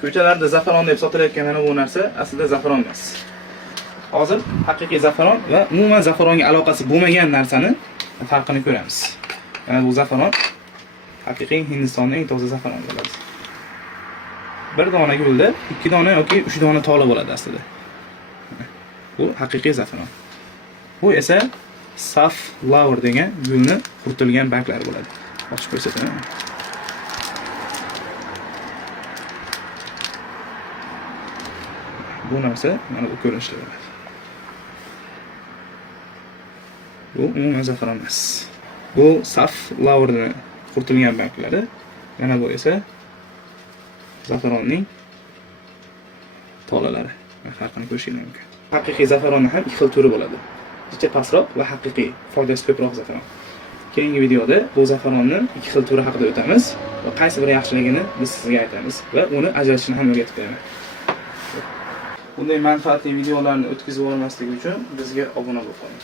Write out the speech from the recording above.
Ko'chalarda zafaron deb sotilayotgan mana bu narsa aslida zafaron emas. Hozir haqiqiy zafaron va umuman zafaronga aloqasi bo'lmagan narsani farqini ko'ramiz. Mana bu zafaron haqiqiy Hindistonning eng toza zafaroni bo'ladi. Bir dona gulda 2 dona yoki 3 dona tola bo'ladi aslida. Bu haqiqiy zafaron. Bu esa safflower degan gulni quritilgan barglari bo'ladi. Ochib ko'rsataman. Bu narsa mana bu ko'rinishda bo'ladi. Bu umuman zafaron emas. Bu safflowerni quritilgan barglari. Mana bu esa zafaronning tolalari. Farqini ko'rishingiz mumkin. Haqiqiy zafaronni ham ikki xil turi bo'ladi. Ichi pastroq va haqiqiy, foydasi ko'proq zafaron. Keyingi videoda bu zafaronni ikki xil turi haqida o'tamiz va qaysi biri yaxshiligini biz sizga aytamiz va uni ajratishni ham o'rgatib beraman. Bunday manfaatli videolarni o'tkazib olmaslik uchun bizga obuna bo'ling.